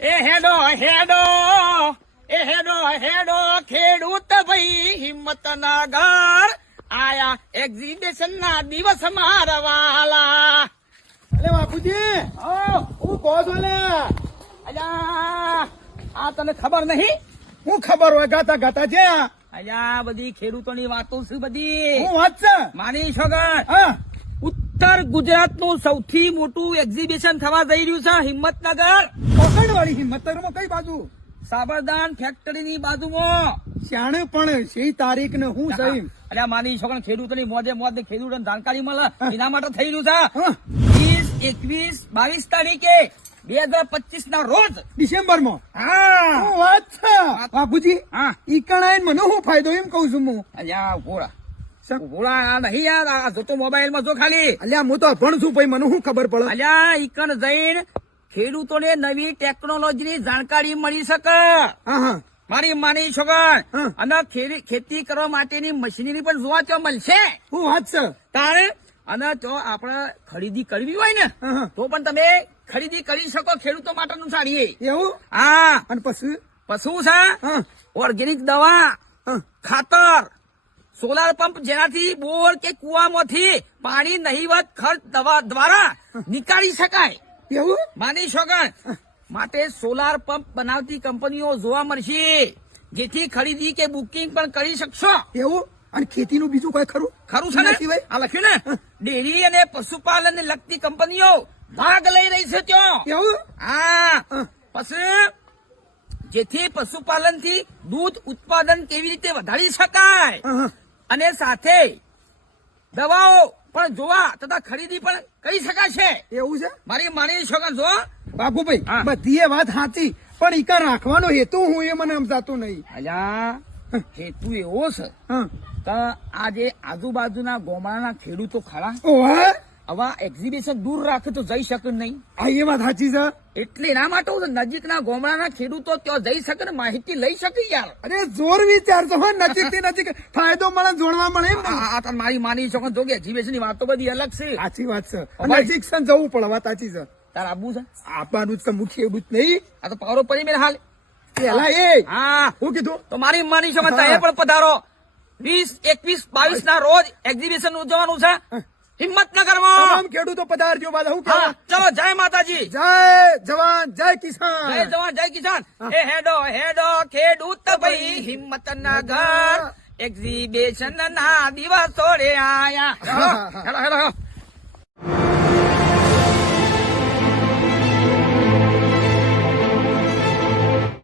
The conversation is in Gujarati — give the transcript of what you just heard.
એ હેડો હેડો એ હેડો હેડો ખેડૂત ભાઈ હિંમતના ઘર આયા એક્ઝિબિશન ના દિવસ મારા વાલા. અલે બાપુજી હું કહો છો ને? અલ્યા આ તને ખબર નહીં? હું ખબર હોય ગાતા ગાતા છે. અલ્યા બધી ખેડૂતોની વાતો છે બધી. હું વાત છે માની છોકર, હા ઉત્તર ગુજરાતનું સૌથી મોટું એક્ઝિબિશન થવા જઈ રહ્યું છે હિંમતનગર. કોકણ વાળી હિંમતનગરમાં કઈ બાજુ? સાબરદાન ફેક્ટરીની બાજુમાં. શ્યાણે પણ છે તારીખ ને હું સહી. અલ્યા માની છોકરા ખેડૂતોની મોજે મોજ ને ખેડૂતોને જાણકારી મળે એના માટે થઈ રહ્યું છે. હા 20, 21, 22 તારીખે 2025 ના રોજ. ડિસેમ્બર માં. હા હું વાત છે બાપુજી. હા ઈ કણાઈ મને શું ફાયદો એમ કઉ છું હું. અલ્યા ભોળા ભોળા નહીં યાર, આ જોતો મોબાઈલ માં જો ખાલી. અલ્યા હું તો અભણ છું ભાઈ, મને શું ખબર પડે? અલ્યા ઈકન જઈને ખેડૂતોને નવી ટેકનોલોજીની જાણકારી મળી શકે. હા હા મારી માની છોકર, હા. અને ખેતી કરવા માટેની મશીનરી પણ જોવા ત્યાં મળશે. હું વાત છે. તારે અને જો આપણે ખરીદી કરવી હોય ને હા હા તો પણ તમે ખરીદી કરી શકો ખેડૂતો માટેનું સારી. એવું? હા અને પછી? પશુ છે, હા ઓર્ગેનિક દવા, હા ખાતર, સોલાર પંપ જેનાથી બોર કે કુવામાંથી પાણી નહીવત ખર્ચ દવા દ્વારા નીકાળી શકાય. એવું? માની છોકર માટે સોલાર પંપ બનાવતી કંપનીઓ જોવા મળશે, જેથી ખરીદી કે બુકિંગ પણ કરી શકશો. એવું? અને ખેતીનું બીજું કઈ ખરું? ખરું છે ને? એના સિવાય? આ લખ્યું ને ડેરી અને પશુપાલન ને લગતી કંપનીઓ ભાગ લઈ રહી છે ત્યાં. એવું? હા હા. પછી જેથી પશુપાલન થી દૂધ ઉત્પાદન કેવી રીતે વધારી શકાય હા, હા. અને સાથે દવાઓ પણ જોવા તથા ખરીદી પણ કરી શકાશે. એવું છે મારી માની છોકર જો. બાબુભાઈ? હા. બધી એ વાત સાચી, પણ ઈકા રાખવાનો હેતુ હું એ મને સમજાતું નહીં. અલ્યા હેતુ એવો છે હા. કે આ જે આજુબાજુના ગોમાળાના ખેડૂતો ખરા, ઓહે, આવા એક્ઝિબિશન દૂર રાખે તો જઈ શકે નહીં. આ એ વાત સાચી છે. એટલે એના માટે હું નજીકના ગોમડાના ખેડૂતો ત્યાં જઈ શકે ને માહિતી લઈ શકે યાર. અરે જોર વિચાર તો નજીક થી નજીક ફાયદો મળે, જોડવા મળે એમ ને? આ તાર મારી માની છોકરા જો કે એક્ઝિબિશન ની વાતો બધી અલગ છે. સાચી વાત છે. ભાઈ. નજીક છે ને જવું પડે, વાત સાચી છે. તાર આબુ છે? આપવાનું જ છે, મુખ્ય એવું જ નહીં. આ તો પાવરો પડી મેં હાલ. પેલા એ હા હું કીધું? તો મારી માની છોકરા હા. તમે પણ પધારો. 20, 21, 22 ના રોજ એક્ઝિબિશન ઉજવવાનું છે હિંમતનગરમાં. તમામ ખેડૂતો પધારજો. બાદ હું હા કહેવા? ચલો જય માતાજી. જય જવાન જય કિસાન. જય જવાન જય કિસાન. એ હેડો હેડો ખેડૂત ભાઈ હિંમતનગર એક્ઝિબિશન ના દિવસો રે આયા. હેડો હેડો હેડો.